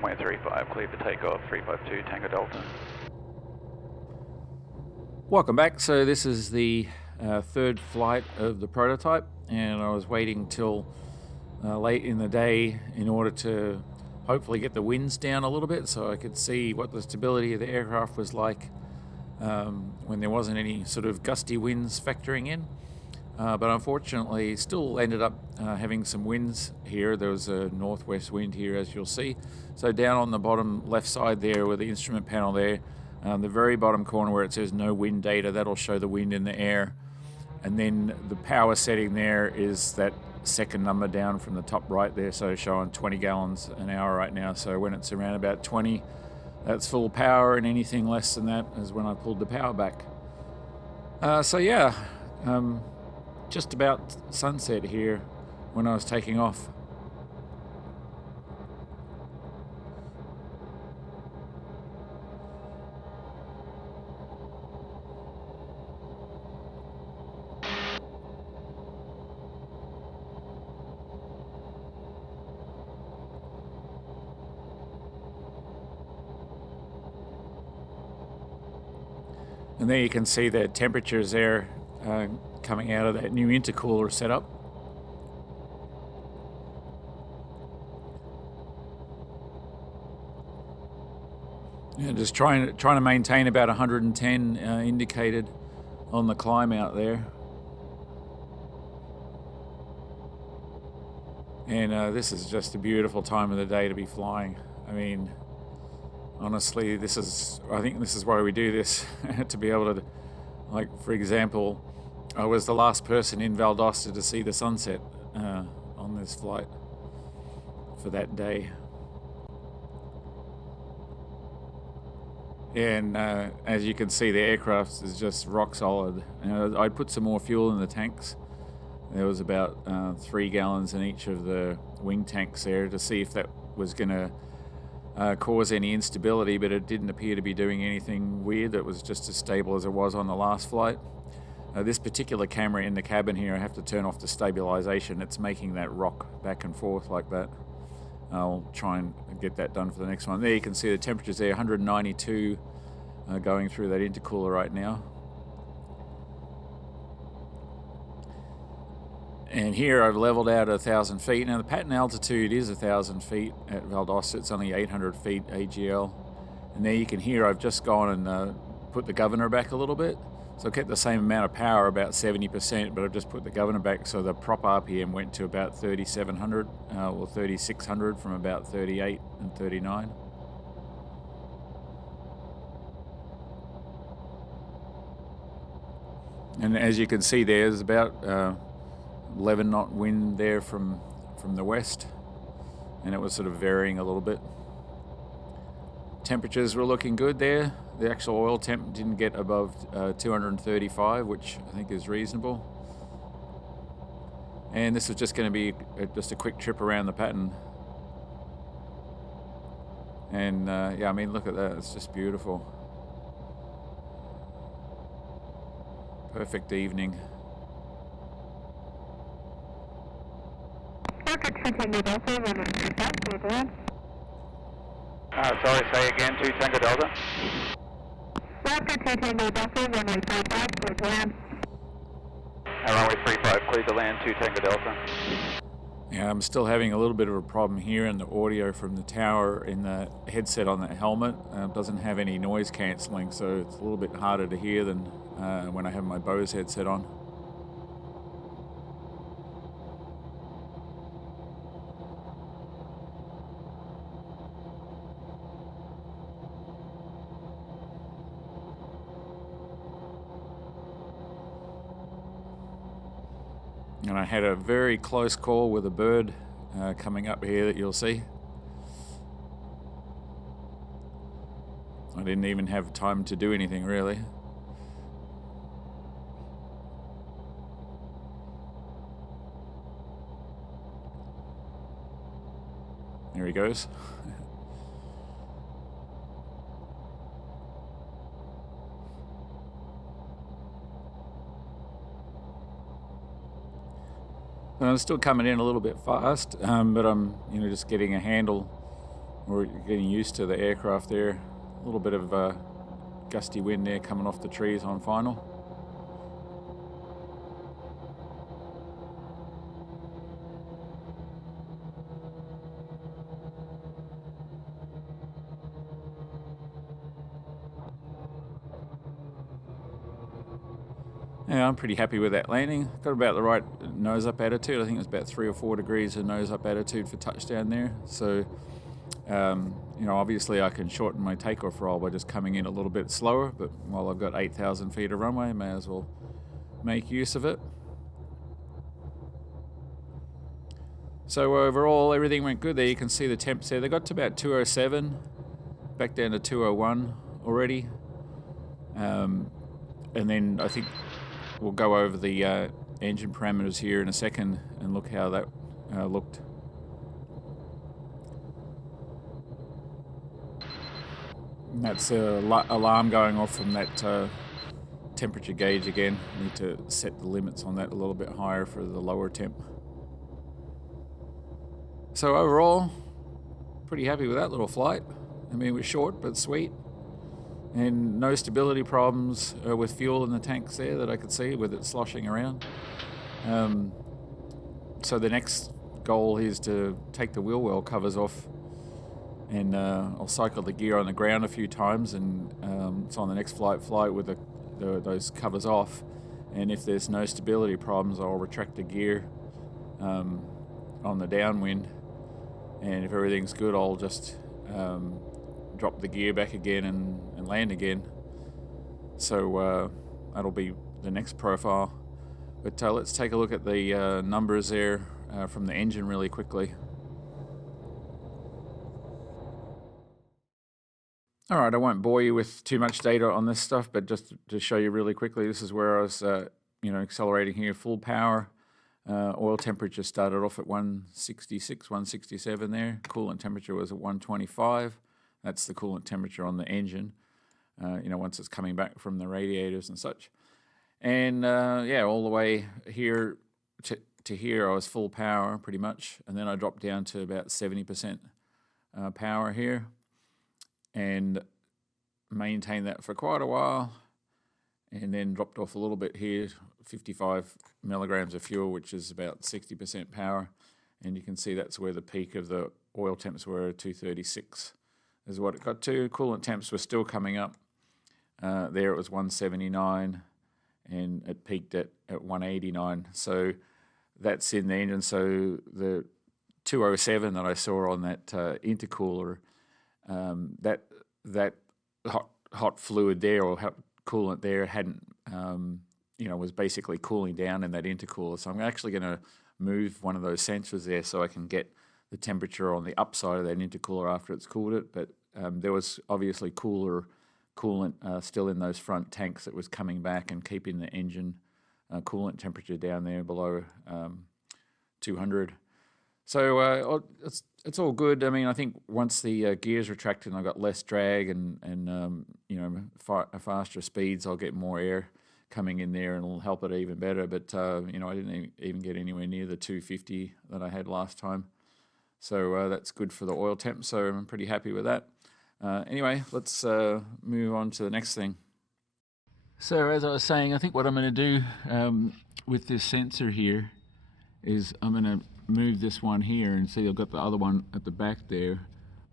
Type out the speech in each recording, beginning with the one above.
runway 35, clear for takeoff, 352 Tango Delta. Welcome back. So this is the third flight of the prototype, and I was waiting till late in the day in order to hopefully get the winds down a little bit so I could see what the stability of the aircraft was like when there wasn't any sort of gusty winds factoring in. But unfortunately still ended up having some winds here. There was a northwest wind here, as you'll see. So down on the bottom left side there with the instrument panel there, the very bottom corner where it says no wind data, that'll show the wind in the air. And then the power setting there is that second number down from the top right there, so showing 20 gallons an hour right now. So when it's around about 20, that's full power, and anything less than that is when I pulled the power back. Just about sunset here when I was taking off. And there you can see the temperatures there coming out of that new intercooler setup. Yeah, just trying to maintain about 110 indicated on the climb out there. And this is just a beautiful time of the day to be flying. I mean, honestly, I think this is why we do this, to be able to, like, for example, I was the last person in Valdosta to see the sunset on this flight for that day. And as you can see, the aircraft is just rock solid. I put some more fuel in the tanks. There was about 3 gallons in each of the wing tanks there to see if that was going to cause any instability, but it didn't appear to be doing anything weird. It was just as stable as it was on the last flight. This particular camera in the cabin here, I have to turn off the stabilization. It's making that rock back and forth like that. I'll try and get that done for the next one. There you can see the temperatures there, 192 going through that intercooler right now. And here I've leveled out 1,000 feet. Now the pattern altitude is 1,000 feet at Valdosta. It's only 800 feet AGL. And there you can hear I've just gone and put the governor back a little bit. So I kept the same amount of power, about 70%, but I've just put the governor back, so the prop RPM went to about 3,700 or 3,600 from about 38 and 39. And as you can see, there's about 11 knot wind there from the west, and it was sort of varying a little bit. Temperatures were looking good there. The actual oil temp didn't get above 235, which I think is reasonable. And this is just going to be just a quick trip around the pattern. And yeah, I mean, look at that. It's just beautiful. Perfect evening. Sorry, say again, 2 Tango Delta. Raptor 2 Tango Delta, runway 35, clear to land. Runway 35, clear to land, 2 Tango Delta. Yeah, I'm still having a little bit of a problem here in the audio from the tower in the headset on the helmet. It doesn't have any noise cancelling, so it's a little bit harder to hear than when I have my Bose headset on. And I had a very close call with a bird coming up here that you'll see. I didn't even have time to do anything really. There he goes. And I'm still coming in a little bit fast, but I'm just getting a handle we're getting used to the aircraft there. A little bit of gusty wind there coming off the trees on final. Yeah, I'm pretty happy with that landing. Got about the right nose up attitude. I think it's about 3 or 4 degrees of nose up attitude for touchdown there. So, you know, obviously I can shorten my takeoff roll by just coming in a little bit slower, but while I've got 8,000 feet of runway, I may as well make use of it. So overall, everything went good there. You can see the temps there. They got to about 207, back down to 201 already. And then I think we'll go over the engine parameters here in a second and look how that looked. And that's an alarm going off from that temperature gauge again. I need to set the limits on that a little bit higher for the lower temp. So overall, pretty happy with that little flight. I mean, it was short but sweet. And no stability problems with fuel in the tanks there that I could see with it sloshing around. So the next goal is to take the wheel well covers off, and I'll cycle the gear on the ground a few times, and so on the next flight with those covers off. And if there's no stability problems, I'll retract the gear on the downwind, and if everything's good, I'll just drop the gear back again and land again. So that'll be the next profile. But let's take a look at the numbers there from the engine really quickly. All right, I won't bore you with too much data on this stuff, but just to show you really quickly, this is where I was accelerating here, full power. Oil temperature started off at 166, 167 there. Coolant temperature was at 125. That's the coolant temperature on the engine, once it's coming back from the radiators and such. And all the way here to here, I was full power pretty much. And then I dropped down to about 70% power here and maintained that for quite a while. And then dropped off a little bit here, 55 milligrams of fuel, which is about 60% power. And you can see that's where the peak of the oil temps were, 236 is what it got to. Coolant temps were still coming up. There it was 179, and it peaked at 189. So that's in the engine. So the 207 that I saw on that intercooler, that hot fluid there, or hot coolant there, hadn't was basically cooling down in that intercooler. So I'm actually going to move one of those sensors there so I can get the temperature on the upside of that intercooler after it's cooled it. But there was obviously coolant still in those front tanks that was coming back and keeping the engine coolant temperature down there below 200. So it's all good. I mean, I think once the gears retracted and I got less drag and faster speeds, I'll get more air coming in there and it'll help it even better. But I didn't even get anywhere near the 250 that I had last time. So that's good for the oil temp. So I'm pretty happy with that. Anyway, let's move on to the next thing. So as I was saying, I think what I'm going to do with this sensor here is I'm going to move this one here, and see I've got the other one at the back there,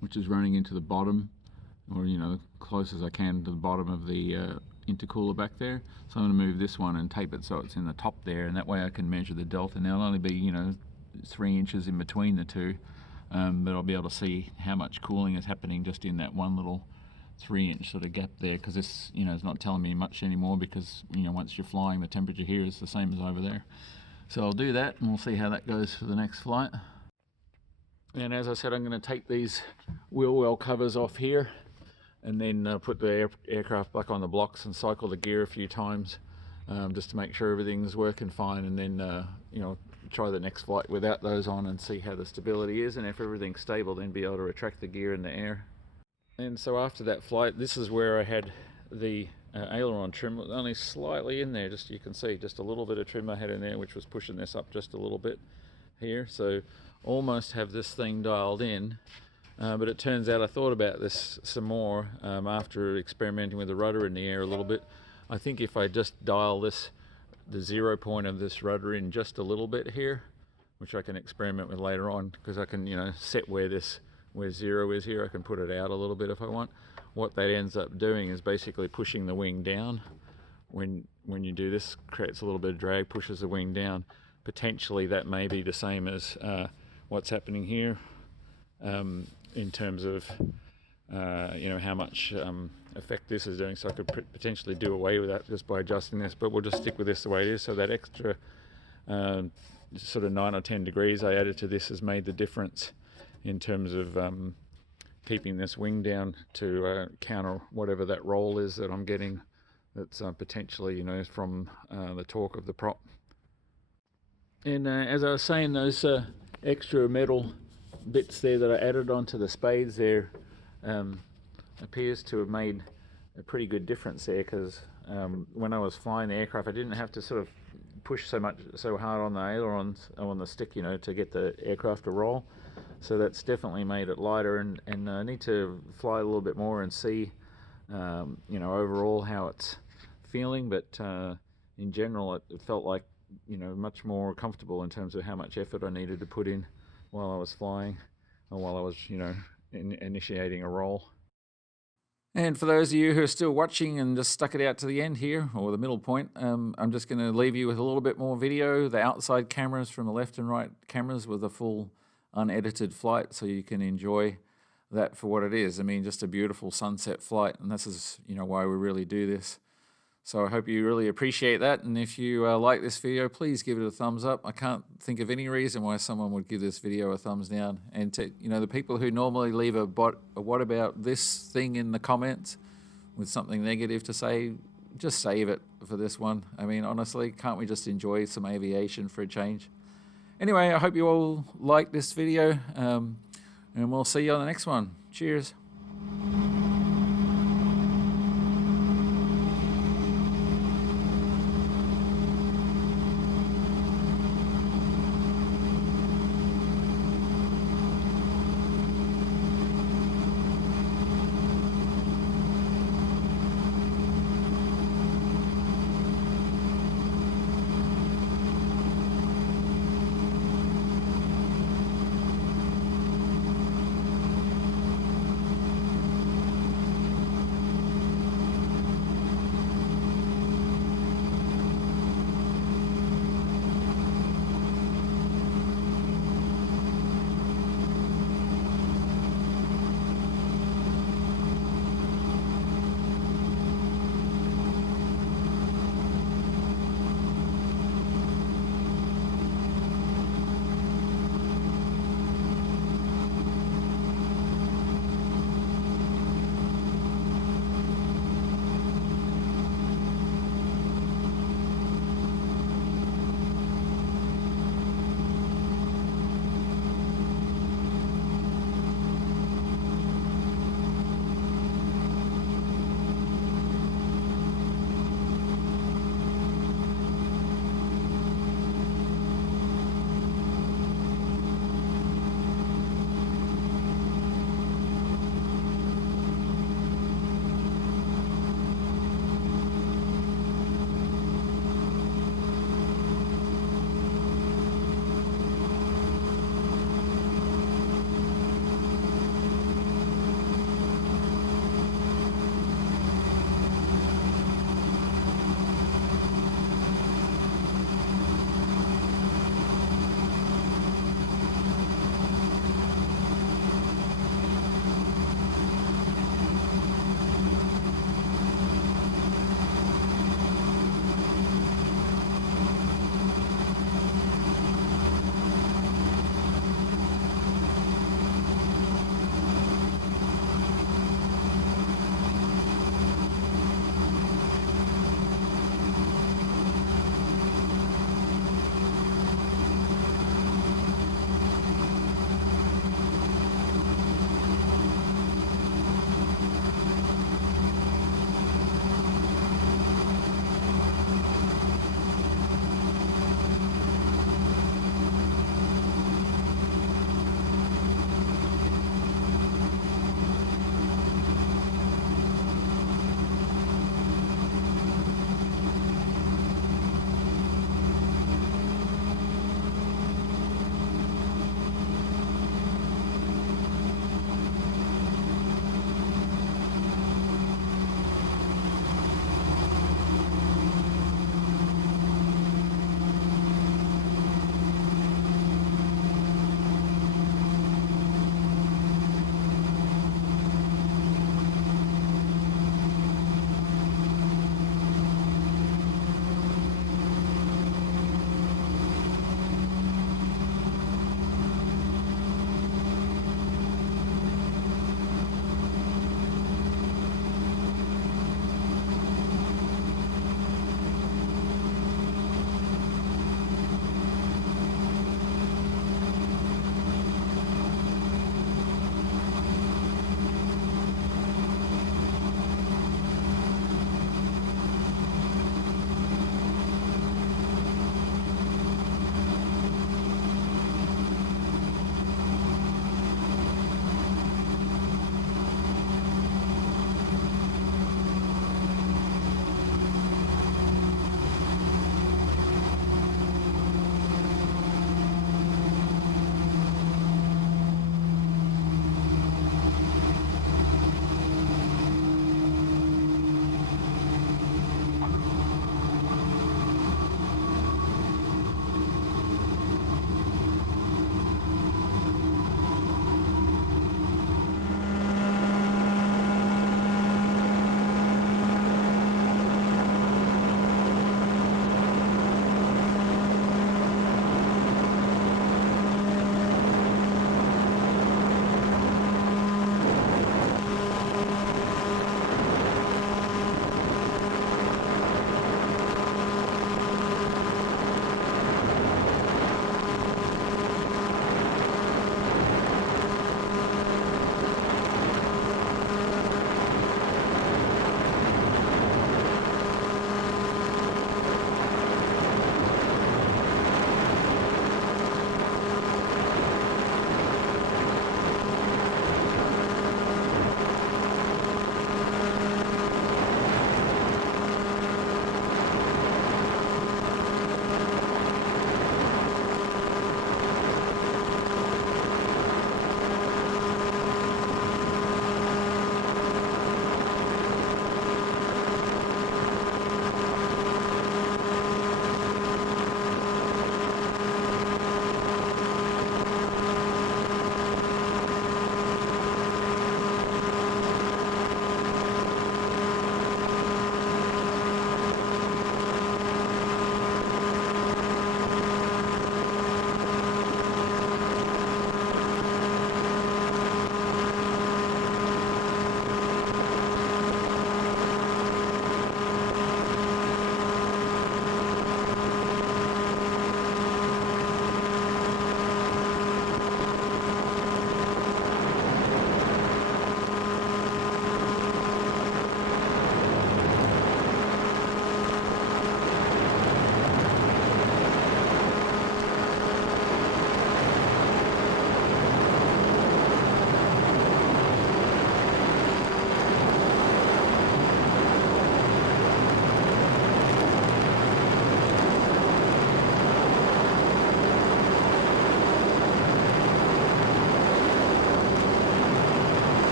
which is running into the bottom, or close as I can to the bottom of the intercooler back there. So I'm going to move this one and tape it so it's in the top there, and that way I can measure the delta. Now it'll only be 3 inches in between the two, but I'll be able to see how much cooling is happening just in that one little 3-inch sort of gap there, because this is not telling me much anymore, because once you're flying, the temperature here is the same as over there. So I'll do that and we'll see how that goes for the next flight. And as I said, I'm going to take these wheel well covers off here and then put the aircraft back on the blocks and cycle the gear a few times just to make sure everything's working fine, and then try the next flight without those on and see how the stability is, and if everything's stable, then be able to retract the gear in the air. And so after that flight, this is where I had the aileron trim only slightly in there. Just you can see just a little bit of trim I had in there, which was pushing this up just a little bit here. So almost have this thing dialed in, But it turns out I thought about this some more after experimenting with the rudder in the air a little bit. I think if I just dial the 0 point of this rudder in just a little bit here, which I can experiment with later on, because I can, set where 0 is here. I can put it out a little bit if I want. What that ends up doing is basically pushing the wing down. When you do this, creates a little bit of drag, pushes the wing down. Potentially that may be the same as what's happening here in terms of how much effect this is doing. So I could potentially do away with that just by adjusting this, but we'll just stick with this the way it is. So that extra sort of 9 or 10 degrees I added to this has made the difference in terms of keeping this wing down to counter whatever that roll is that I'm getting that's potentially from the torque of the prop. And as I was saying, those extra metal bits there that I added onto the spades there appears to have made a pretty good difference there, because when I was flying the aircraft I didn't have to sort of push so hard on the ailerons on the stick to get the aircraft to roll. So that's definitely made it lighter, and I need to fly a little bit more and see overall how it's feeling, but in general it felt like much more comfortable in terms of how much effort I needed to put in while I was flying, or while I was initiating a roll. And for those of you who are still watching and just stuck it out to the end here, or the middle point, I'm just going to leave you with a little bit more video, the outside cameras from the left and right cameras with a full unedited flight, so you can enjoy that for what it is. I mean, just a beautiful sunset flight, and this is why we really do this. So I hope you really appreciate that, and if you like this video, please give it a thumbs up. I can't think of any reason why someone would give this video a thumbs down. And to the people who normally leave a what about this thing in the comments with something negative to say, just save it for this one. I mean, honestly, can't we just enjoy some aviation for a change? Anyway, I hope you all like this video, and we'll see you on the next one. Cheers.